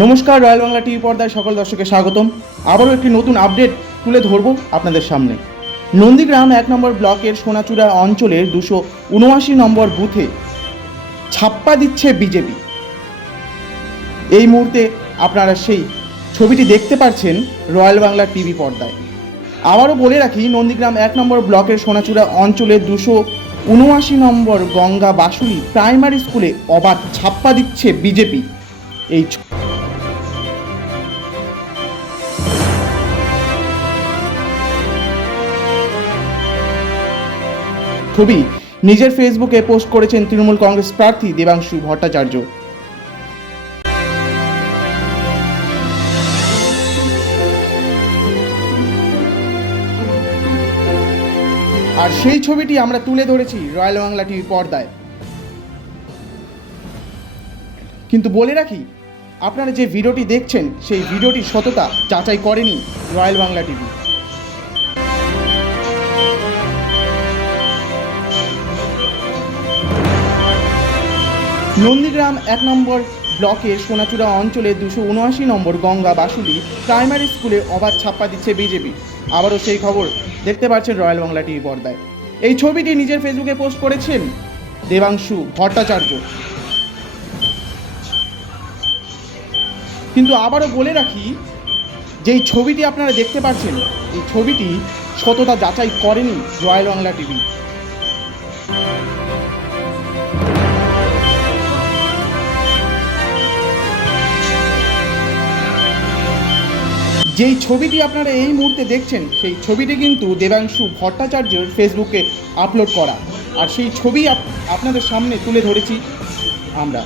নমস্কার, royal Bangla TV পর্দায় সকল দর্শকের স্বাগতম। আবারও একটি নতুন আপডেট তুলে ধরব আপনাদের সামনে। নন্দীগ্রাম এক নম্বর ব্লকের সোনাচূড়া অঞ্চলের দুশো উনআশি নম্বর বুথে ছাপ্পা দিচ্ছে বিজেপি। এই মুহূর্তে আপনারা সেই ছবিটি দেখতে পাচ্ছেন রয়্যাল বাংলা টিভি পর্দায়। আবারও বলে রাখি, নন্দীগ্রাম এক নম্বর ব্লকের সোনাচূড়া অঞ্চলের দুশো উনআশি নম্বর গঙ্গা বাসুলি প্রাইমারি স্কুলে অবাধ ছাপ্পা দিচ্ছে বিজেপি। এই ছবি। নিজের ফেসবুকে পোস্ট করেছেন তৃণমূল কংগ্রেস প্রার্থী দেবাংশু ভট্টাচার্য। আর সেই ছবিটি আমরা তুলে ধরেছি রয়্যাল বাংলা টিভি পর্দায়। কিন্তু বলে রাখি, আপনারা যে ভিডিওটি দেখছেন, সেই ভিডিওটির সততা যাচাই করেনি রয়্যাল বাংলা টিভি। নন্দীগ্রাম এক নম্বর ব্লকের সোনাচূড়া অঞ্চলে দুশো উনআশি নম্বর গঙ্গা বাসুলি প্রাইমারি স্কুলে অবাধ ছাপ্পা দিচ্ছে বিজেপি। আবারও সেই খবর দেখতে পাচ্ছেন রয়্যাল বাংলা টিভি পর্দায়। এই ছবিটি নিজের ফেসবুকে পোস্ট করেছেন দেবাংশু ভট্টাচার্য। কিন্তু আবারও বলে রাখি, যেই ছবিটি আপনারা দেখতে পাচ্ছেন, এই ছবিটি সততা যাচাই করেনি রয়্যাল বাংলা টিভি। যেই ছবিটি আপনারা এই মুহূর্তে দেখছেন, সেই ছবিটি কিন্তু দেবাংশু ভট্টাচার্যের ফেসবুকে আপলোড করা। আর সেই ছবি আপনাদের সামনে তুলে ধরেছি আমরা।